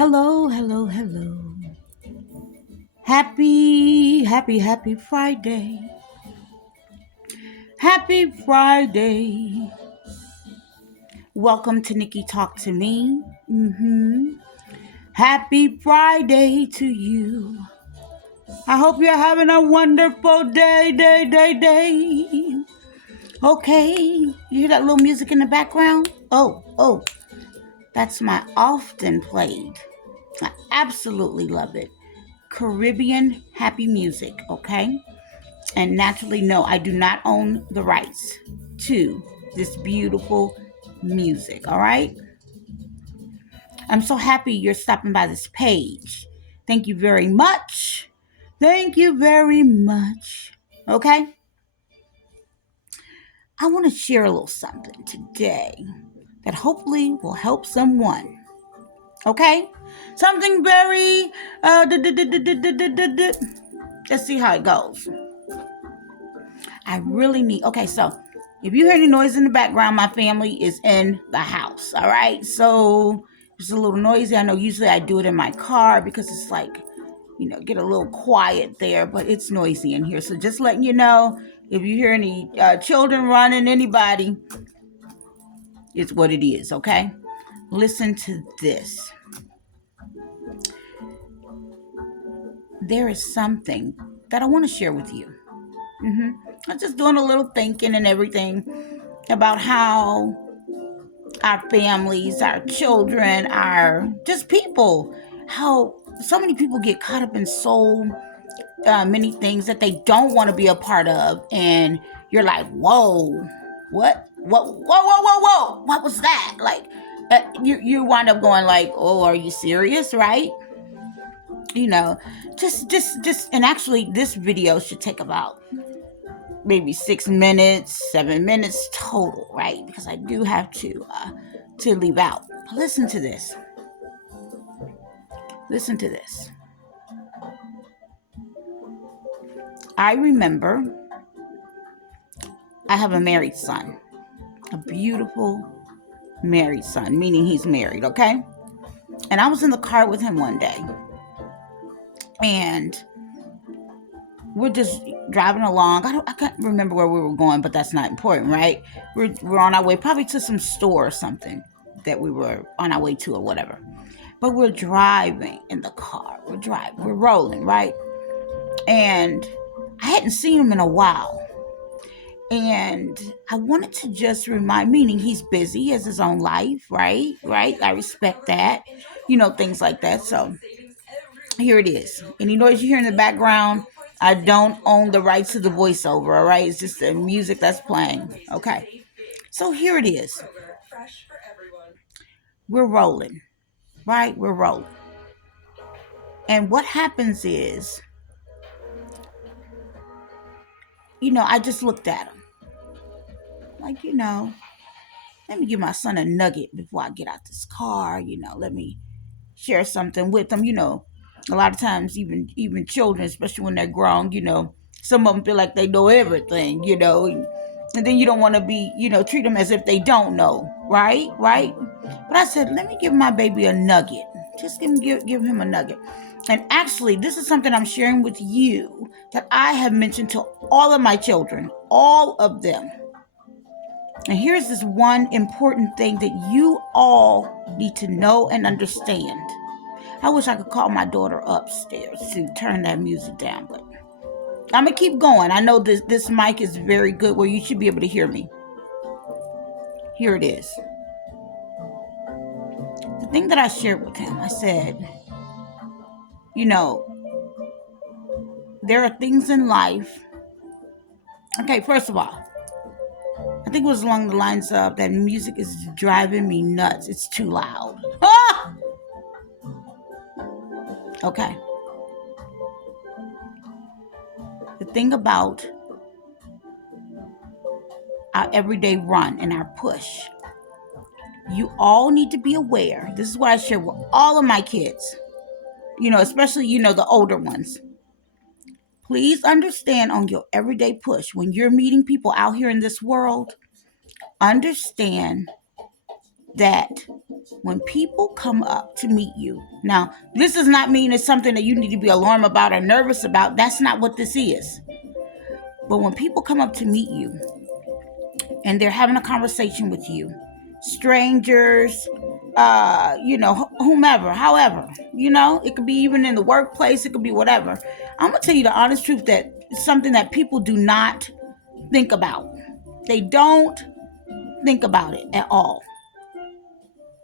Hello, hello, hello. Happy Friday. Happy Friday. Welcome to Nikki Talk to Me. Happy Friday to you. I hope you're having a wonderful day. Okay, you hear that little music in the background? Oh, that's my often played. I absolutely love it. Caribbean happy music, okay? And naturally, no, I do not own the rights to this beautiful music, all right? I'm so happy you're stopping by this page. Thank you very much. Thank you very much. Okay? I want to share a little something today that hopefully will help someone. Okay? Something very, let's see how it goes. I really need, okay, so if you hear any noise in the background, my family is in the house, all right? So it's a little noisy. I know usually I do it in my car because it's like, get a little quiet there, but it's noisy in here. So just letting you know, if you hear any children running, anybody, it's what it is, okay? Listen to this. There is something that I want to share with you. I'm just doing a little thinking and everything about how our families, our children, our just people, how so many people get caught up in so many things that they don't want to be a part of. And you're like, whoa, what? Whoa. What was that? Like, you wind up going like, oh, are you serious? Right? You know, and actually this video should take about maybe 6 minutes, 7 minutes total, right? Because I do have to leave out. But listen to this. Listen to this. I remember I have a married son, a beautiful married son, meaning he's married, okay? And I was in the car with him one day, and we're just driving along. I can't remember where we were going, but that's not important, right? We're on our way probably to some store or something that we were on our way to or whatever. But we're driving in the car. We're rolling, right? And I hadn't seen him in a while. And I wanted to just remind, meaning he's busy, he has his own life, right? Right? I respect that, things like that. So here it is. Any noise you hear in the background, I don't own the rights to the voiceover, all right? It's just the music that's playing. Okay. So here it is. We're rolling, right? We're rolling. And what happens is, I just looked at him. Like, let me give my son a nugget before I get out this car. Let me share something with them. A lot of times, even children, especially when they're grown, some of them feel like they know everything, and then you don't want to be, treat them as if they don't know, right? But I said, let me give my baby a nugget. Just give him a nugget. And actually, this is something I'm sharing with you that I have mentioned to all of my children, all of them. And here's this one important thing that you all need to know and understand. I wish I could call my daughter upstairs to turn that music down, but I'm going to keep going. I know this mic is very good where you should be able to hear me. Here it is. The thing that I shared with him, I said, there are things in life. Okay, first of all, I think it was along the lines of that music is driving me nuts. It's too loud. Ah! Okay. The thing about our everyday run and our push, you all need to be aware. This is what I share with all of my kids, especially, the older ones. Please understand on your everyday push, when you're meeting people out here in this world, understand that when people come up to meet you, now, this does not mean it's something that you need to be alarmed about or nervous about. That's not what this is. But when people come up to meet you and they're having a conversation with you, strangers, whomever, however, it could be even in the workplace, it could be whatever. I'm gonna tell you the honest truth that it's something that people do not think about. They don't think about it at all.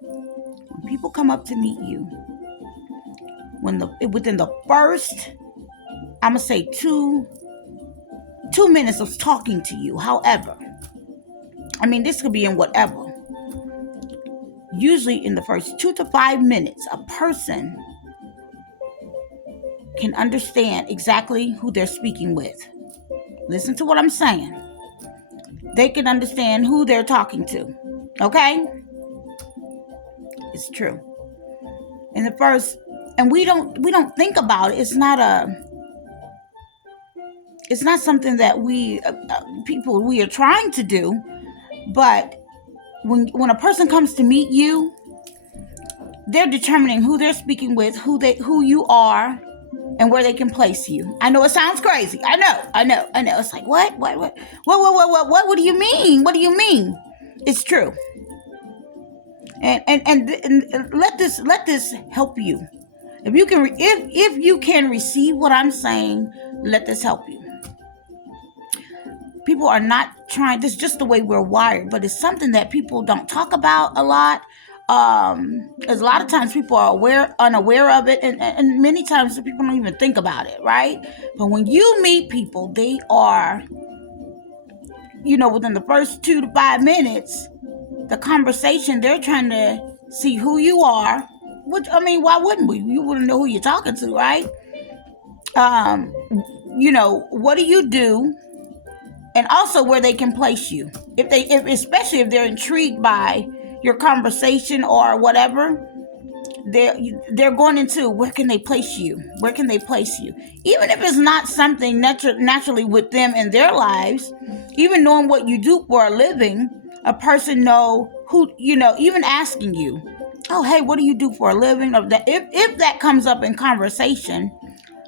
When people come up to meet you, within the first, I'm gonna say two minutes of talking to you, however, this could be in whatever. Usually in the first 2 to 5 minutes, a person can understand exactly who they're speaking with. Listen to what I'm saying. They can understand who they're talking to. Okay? It's true. In the first, and we don't think about it. It's not something that we are trying to do, but when a person comes to meet you, they're determining who they're speaking with, who you are, and where they can place you. I know it sounds crazy. I know. It's like, what? What do you mean? What do you mean? It's true. And let this help you. If you can receive what I'm saying, let this help you. People are not trying, this is just the way we're wired, but it's something that people don't talk about a lot. As a lot of times people are unaware of it, and many times people don't even think about it, right? But when you meet people, they are, within the first 2 to 5 minutes, the conversation, they're trying to see who you are. Which, why wouldn't we? You wouldn't know who you're talking to, right? What do you do? And also where they can place you. Especially if they're intrigued by your conversation or whatever, they're going into where can they place you? Where can they place you? Even if it's not something naturally with them in their lives, even knowing what you do for a living, a person know who, even asking you, oh, hey, what do you do for a living? If that comes up in conversation,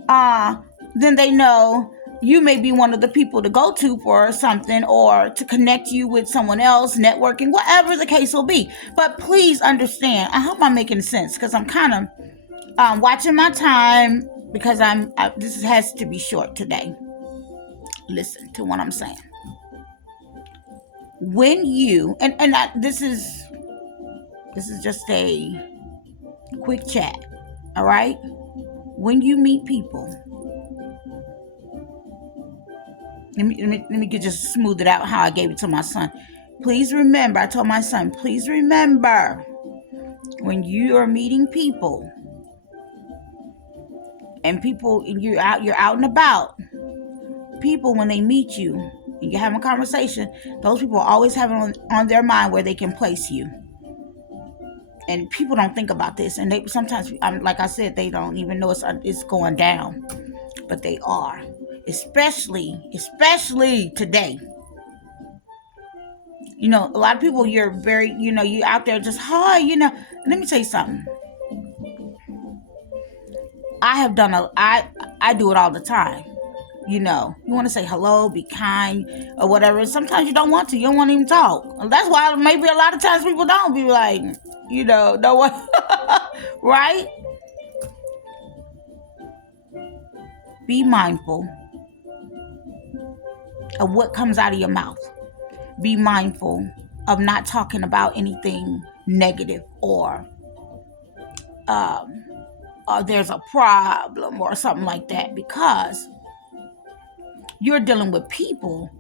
then they know you may be one of the people to go to for something or to connect you with someone else, networking, whatever the case will be. But please understand, I hope I'm making sense, because I'm kind of watching my time, because this has to be short today. Listen to what I'm saying. When you, this is just a quick chat, all right? When you meet people, let me just smooth it out how I gave it to my son. Please remember, I told my son, please remember, when you are meeting people, and you're out and about, people, when they meet you and you're having a conversation, those people always have it on their mind where they can place you. And people don't think about this, and they sometimes, like I said, they don't even know it's going down, but they are. Especially today. A lot of people, you're very, you out there just, hi, let me tell you something. I do it all the time. You want to say hello, be kind, or whatever. Sometimes you don't want to. You don't want to even talk. That's why maybe a lot of times people don't be like, no one, right? Be mindful of what comes out of your mouth. Be mindful of not talking about anything negative or there's a problem or something like that, because you're dealing with people.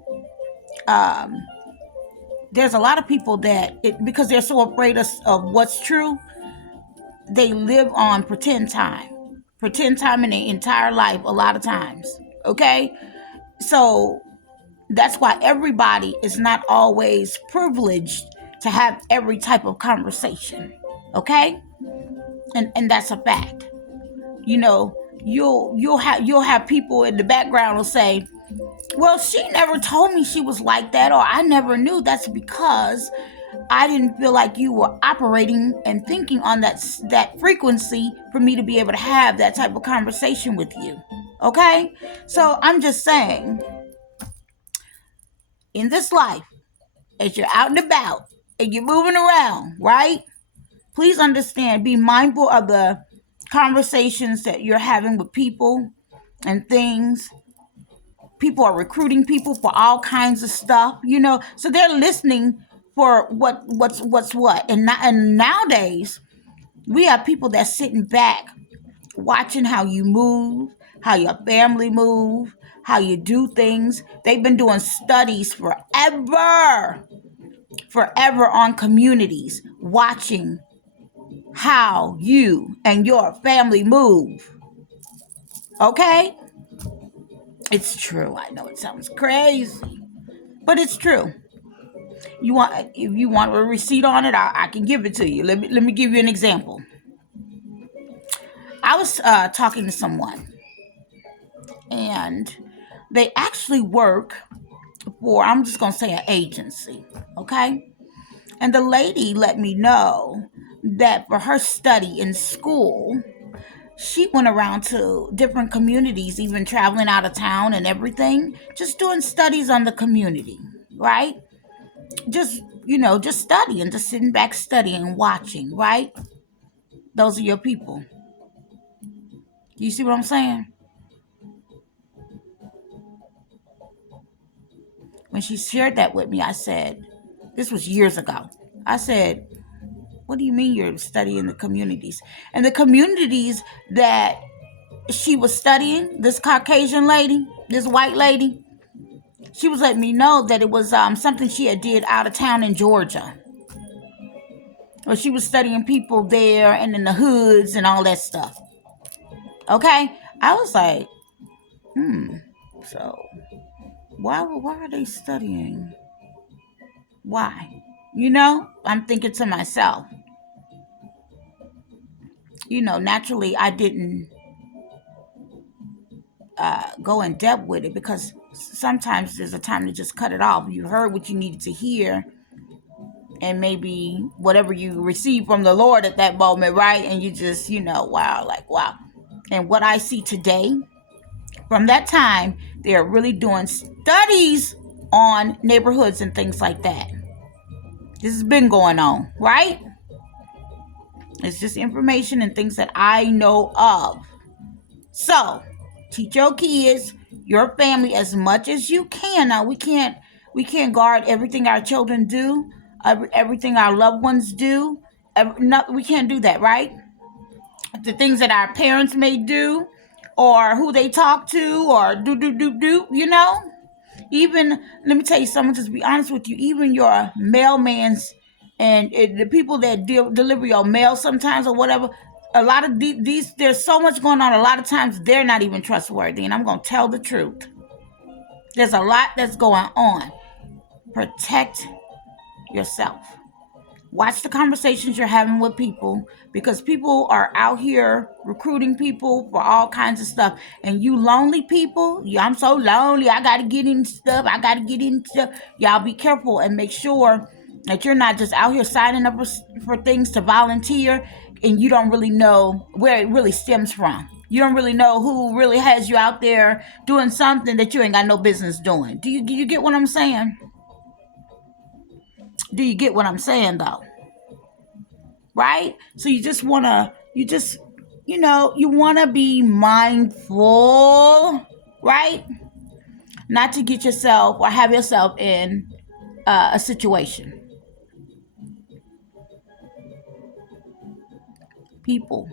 There's a lot of people that, because they're so afraid of what's true, they live on pretend time in their entire life a lot of times. Okay? So that's why everybody is not always privileged to have every type of conversation. Okay? And that's a fact. You'll have people in the background will say, well, she never told me she was like that, or I never knew. That's because I didn't feel like you were operating and thinking on that frequency for me to be able to have that type of conversation with you. Okay? So I'm just saying, in this life, as you're out and about and you're moving around, right? Please understand, be mindful of the conversations that you're having with people and things. People are recruiting people for all kinds of stuff, so they're listening for what's what. And nowadays we have people that's sitting back watching how you move, how your family move, how you do things. They've been doing studies forever on communities, watching how you and your family move. Okay? It's true. I know it sounds crazy, but it's true. If you want a receipt on it, I can give it to you. Let me give you an example. I was talking to someone, and they actually work for, I'm just going to say, an agency. Okay? And the lady let me know that for her study in school, she went around to different communities, even traveling out of town and everything, just doing studies on the community, right? Just studying, just sitting back studying, watching, right? Those are your people. You see what I'm saying? When she shared that with me, I said, this was years ago. I said, what do you mean you're studying the communities? And the communities that she was studying, this Caucasian lady, this white lady, she was letting me know that it was something she had did out of town in Georgia. Or she was studying people there and in the hoods and all that stuff. Okay? I was like, so why are they studying? Why? I'm thinking to myself, naturally I didn't go in depth with it, because sometimes there's a time to just cut it off. You heard what you needed to hear, and maybe whatever you receive from the Lord at that moment, right? And you just, wow. And what I see today, from that time, they're really doing studies on neighborhoods and things like that. This has been going on, right? It's just information and things that I know of. So, teach your kids, your family, as much as you can. Now, we can't guard everything our children do, everything our loved ones do. We can't do that, right? The things that our parents may do, or who they talk to, or do. Even, let me tell you something, just be honest with you, even your mailmans and the people that deliver your mail sometimes or whatever, a lot of these, there's so much going on. A lot of times they're not even trustworthy, and I'm going to tell the truth. There's a lot that's going on. Protect yourself. Watch the conversations you're having with people, because people are out here recruiting people for all kinds of stuff. And you lonely people, I'm so lonely, I got to get in stuff. Y'all be careful and make sure that you're not just out here signing up for things to volunteer, and you don't really know where it really stems from. You don't really know who really has you out there doing something that you ain't got no business doing. Do you get what I'm saying? Do you get what I'm saying, though? Right? So you want to be mindful, right? Not to get yourself or have yourself in a situation. People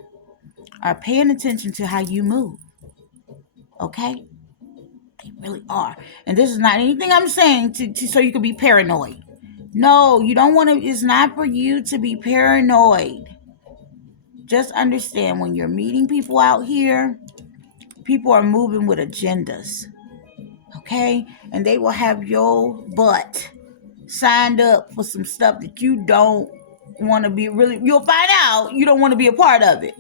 are paying attention to how you move. Okay? They really are. And this is not anything I'm saying to so you can be paranoid. No, you don't want to. It's not for you to be paranoid. Just understand, when you're meeting people out here, people are moving with agendas. Okay? And they will have your butt signed up for some stuff that you don't want to be really. You'll find out you don't want to be a part of it.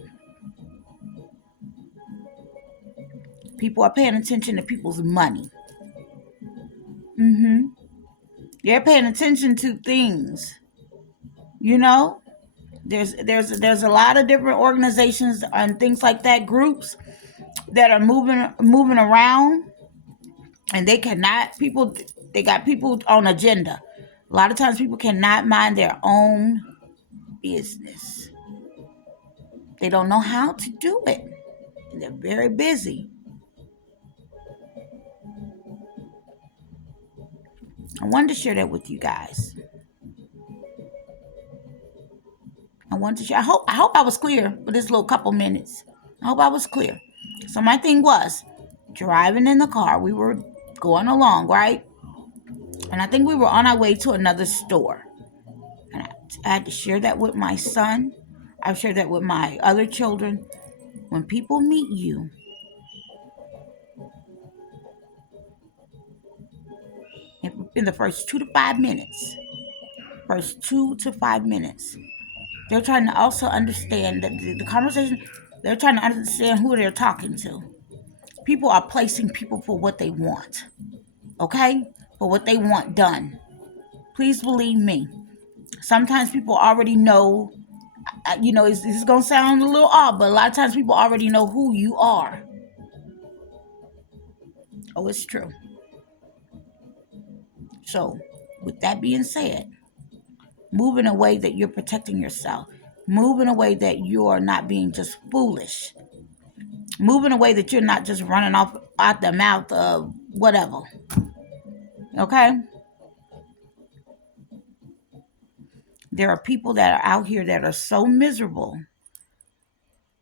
People are paying attention to people's money. They're paying attention to things You know, there's a lot of different organizations and things like that, groups that are moving around, and they got people on agenda. A lot of times people cannot mind their own business. They don't know how to do it. They're very busy. I wanted to share that with you guys. I wanted to share. I hope I was clear for this little couple minutes. I hope I was clear. So my thing was driving in the car. We were going along, right? And I think we were on our way to another store. And I had to share that with my son. I've shared that with my other children. When people meet you, in the first 2 to 5 minutes, they're trying to also understand that the conversation, they're trying to understand who they're talking to. People are placing people for what they want, okay? For what they want done. Please believe me. Sometimes people already know, this is going to sound a little odd, but a lot of times people already know who you are. Oh, it's true. So, with that being said, move in a way that you're protecting yourself. Move in a way that you're not being just foolish. Move in a way that you're not just running off out the mouth of whatever. Okay? There are people that are out here that are so miserable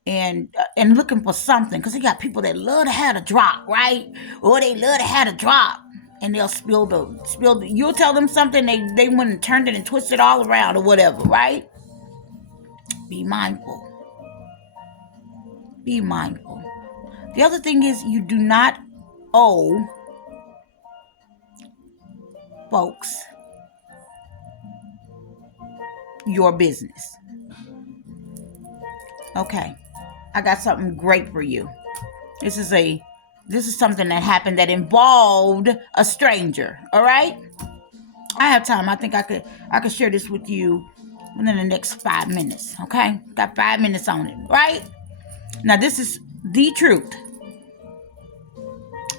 and looking for something, because they got people that love to have a drop, right? Or they love to have a drop, and they'll spill the you'll tell them something, they went and turned it and twisted it all around or whatever, right? Be mindful. Be mindful. The other thing is, you do not owe folks your business. Okay, I got something great for you. This is something that happened that involved a stranger. All right, I have time. I think I could share this with you within the next 5 minutes. Okay, got 5 minutes on it. Right now, this is the truth.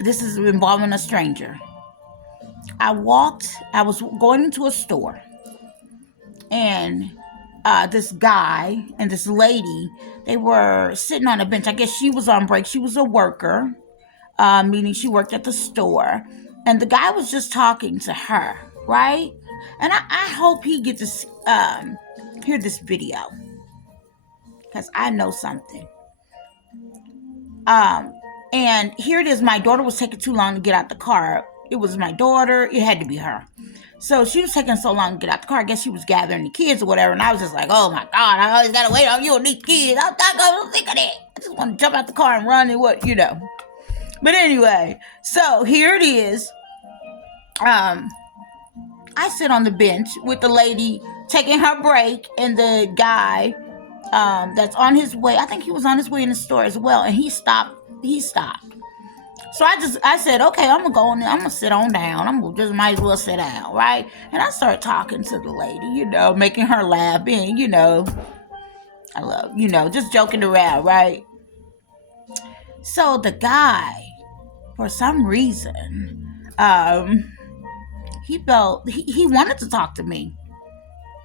This is involving a stranger. I was going into a store, and this guy and this lady, they were sitting on a bench. I guess she was on break. She was a worker, meaning she worked at the store. And the guy was just talking to her, right? And I hope he gets to hear this video, because I know something. And here it is. My daughter was taking too long to get out the car. It was my daughter. It had to be her. So she was taking so long to get out the car. I guess she was gathering the kids or whatever. And I was just like, oh my God, I always got to wait on you and these kids. I'm not going to think of that. I just want to jump out the car and run and what. But anyway, so here it is. I sit on the bench with the lady taking her break, and the guy that's on his way. I think he was on his way in the store as well. And he stopped. So I said, okay, I'm gonna go in there. I'm gonna sit on down. I'm gonna just might as well sit down, right? And I started talking to the lady, making her laugh, and I love, just joking around, right? So the guy, for some reason, he wanted to talk to me,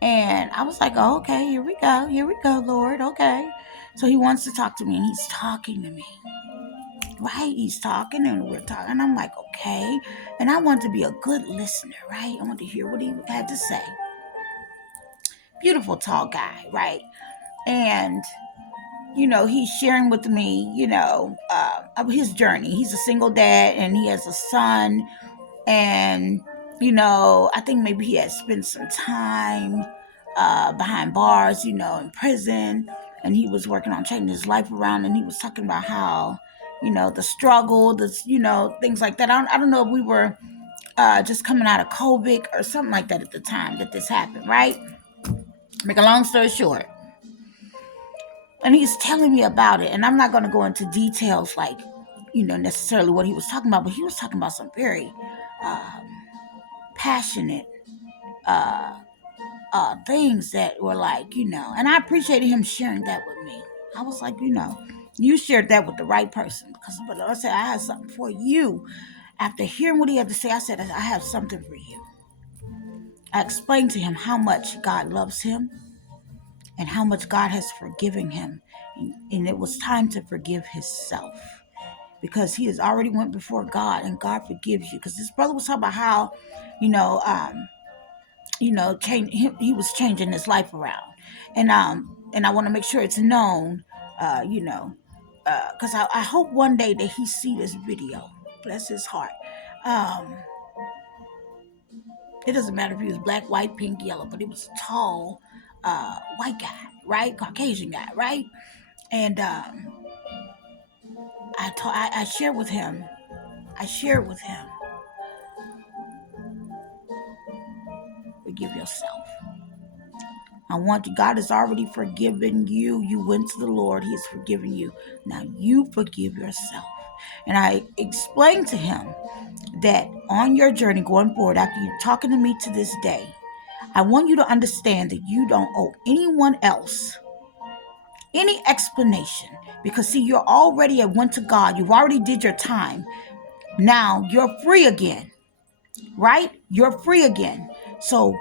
and I was like, oh, okay, here we go, Lord, okay. So he wants to talk to me, and he's talking to me. Right, he's talking and we're talking. I'm like, okay. And I want to be a good listener, right? I want to hear what he had to say. Beautiful, tall guy, right? And, he's sharing with me, of his journey. He's a single dad and he has a son. And, I think maybe he had spent some time behind bars, in prison. And he was working on changing his life around. And he was talking about how, the struggle, things like that. I don't know if we were just coming out of COVID or something like that at the time that this happened, right? Make a long story short. And he's telling me about it. And I'm not going to go into details like, necessarily what he was talking about, but he was talking about some very passionate things that were like, and I appreciated him sharing that with me. I was like, you shared that with the right person, because but I said I had something for you. After hearing what he had to say, I said I have something for you. I explained to him how much God loves him and how much God has forgiven him, and it was time to forgive himself, because he has already went before God, and God forgives you. Because this brother was talking about how, you know, um, he was changing his life around, and I want to make sure it's known, because I hope one day that he see this video. Bless his heart. Um, it doesn't matter if he was black, white, pink, yellow, but he was a tall, white guy, right? Caucasian guy, right? And I shared with him. I shared with him. Forgive yourself. God has already forgiven you. You went to the Lord. He has forgiven you. Now you forgive yourself. And I explained to him that on your journey going forward, after you talking to me to this day, I want you to understand that you don't owe anyone else any explanation, because see, you're already went to God. You've already did your time. Now you're free again, right? You're free again. So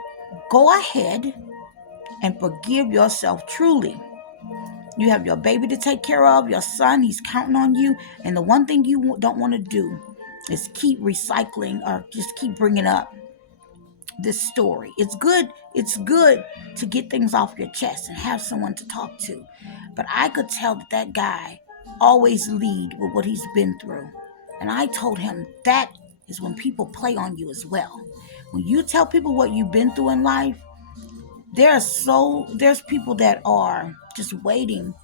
go ahead and forgive yourself truly. You have your baby to take care of, your son, he's counting on you. And the one thing you don't want to do is keep recycling or just keep bringing up this story. It's good to get things off your chest and have someone to talk to. But I could tell that guy always lead with what he's been through. And I told him that is when people play on you as well. When you tell people what you've been through in life, there's people that are just waiting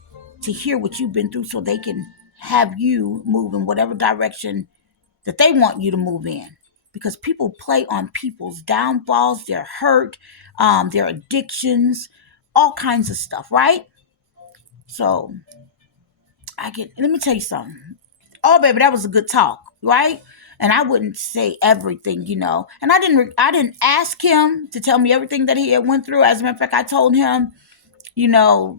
to hear what you've been through so they can have you move in whatever direction that they want you to move in. Because people play on people's downfalls, their hurt, their addictions, all kinds of stuff, right? So let me tell you something. Oh, baby, that was a good talk, right? And I wouldn't say everything, And I didn't ask him to tell me everything that he had went through. As a matter of fact, I told him, you know,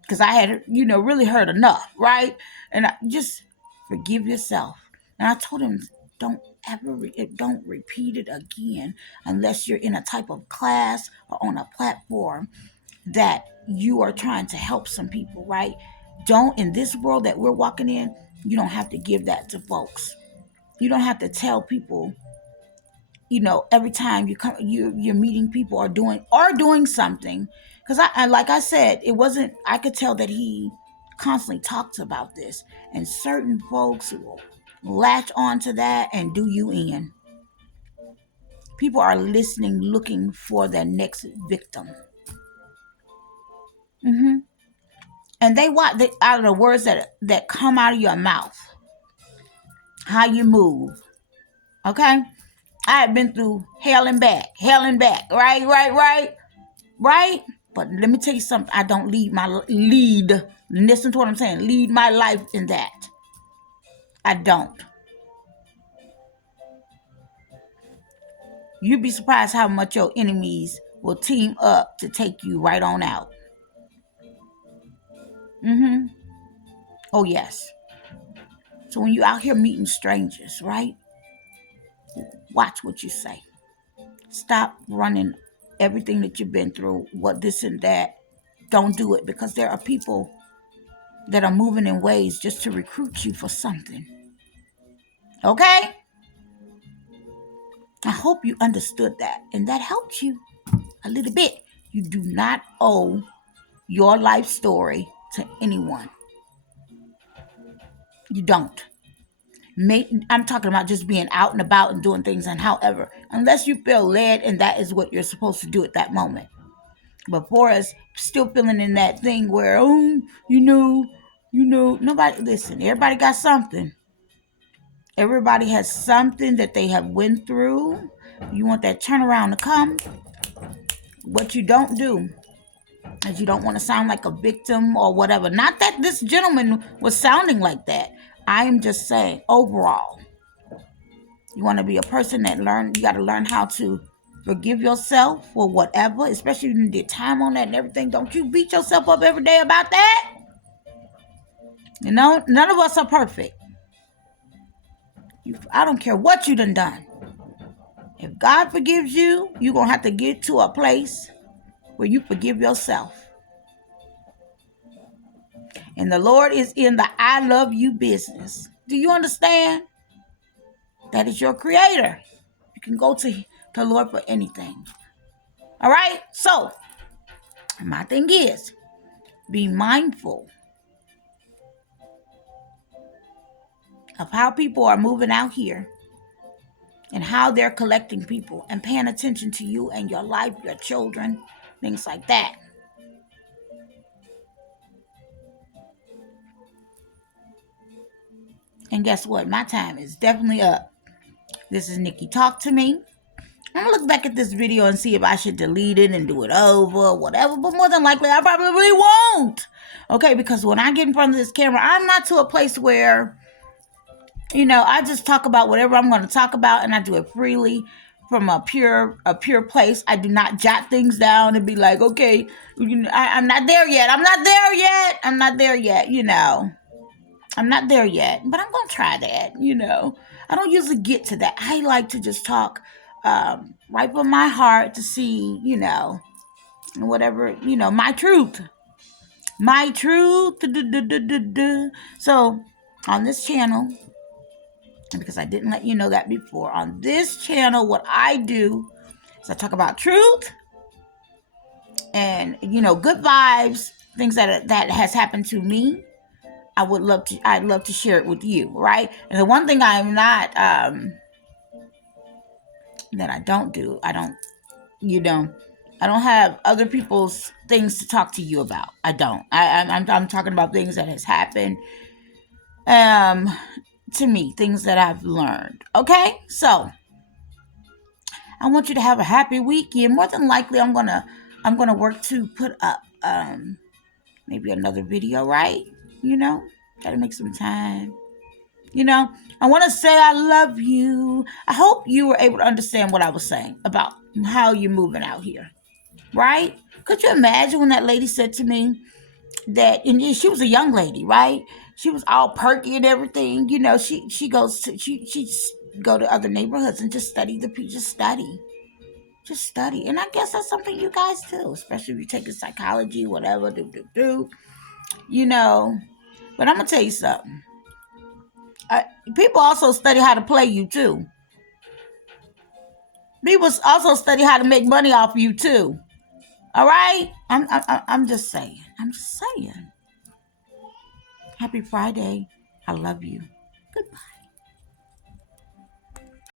because I had, really heard enough, right? And I just forgive yourself. And I told him, don't repeat it again unless you're in a type of class or on a platform that you are trying to help some people, right? Don't, in this world that we're walking in, you don't have to give that to folks. You don't have to tell people, every time you're meeting people or doing something. Because I like I said, it wasn't, I could tell that he constantly talks about this, and certain folks will latch on to that and do you in. People are listening, looking for their next victim. hmm And they want out of the words that come out of your mouth, how you move. Okay, I have been through hell and back, right. But let me tell you something. I don't lead. Listen to what I'm saying. Lead my life in that. I don't. You'd be surprised how much your enemies will team up to take you right on out. Oh yes. So when you're out here meeting strangers, right? Watch what you say. Stop running everything that you've been through, what this and that. Don't do it, because there are people that are moving in ways just to recruit you for something. Okay? I hope you understood that, and that helped you a little bit. You do not owe your life story to anyone. You don't. I'm talking about just being out and about and doing things, and however, unless you feel led and that is what you're supposed to do at that moment. But for us, still feeling in that thing where, nobody, listen, everybody got something. Everybody has something that they have went through. You want that turnaround to come. What you don't do is you don't want to sound like a victim or whatever. Not that this gentleman was sounding like that. I am just saying, overall, you want to be a person that you got to learn how to Forgive yourself for whatever, especially if you did time on that and everything. Don't you beat yourself up every day about that. You know, none of us are perfect. I don't care what you done. If God forgives you, you're going to have to get to a place where you forgive yourself. And the Lord is in the I love you business. Do you understand? That is your creator. You can go to the Lord for anything. All right? So, my thing is, be mindful of how people are moving out here and how they're collecting people and paying attention to you and your life, your children, things like that. And guess what? My time is definitely up. This is Nikki Talk to Me. I'm going to look back at this video and see if I should delete it and do it over or whatever. But more than likely, I probably won't. Okay, because when I get in front of this camera, I'm not to a place where, I just talk about whatever I'm going to talk about, and I do it freely from a pure place. I do not jot things down and be like, okay, I'm not there yet. I'm not there yet. I'm not there yet, I'm not there yet, but I'm going to try that, I don't usually get to that. I like to just talk right from my heart to see, whatever, my truth. My truth. So, on this channel, because I didn't let you know that before, on this channel, what I do is I talk about truth and, good vibes, things that has happened to me. I'd love to share it with you, right? And the one thing I'm not, that I don't do, I don't have other people's things to talk to you about. I don't. I'm talking about things that has happened, to me, things that I've learned. Okay, so I want you to have a happy weekend. More than likely, I'm gonna work to put up maybe another video, right? Gotta make some time. I want to say I love you. I hope you were able to understand what I was saying about how you're moving out here, right? Could you imagine when that lady said to me that, and she was a young lady, right? She was all perky and everything. She goes to she go to other neighborhoods and just study just study. And I guess that's something you guys do, especially if you take a psychology, whatever, But I'm gonna tell you something. People also study how to play you too. People also study how to make money off you too. All right? I'm just saying. Happy Friday. I love you. Goodbye.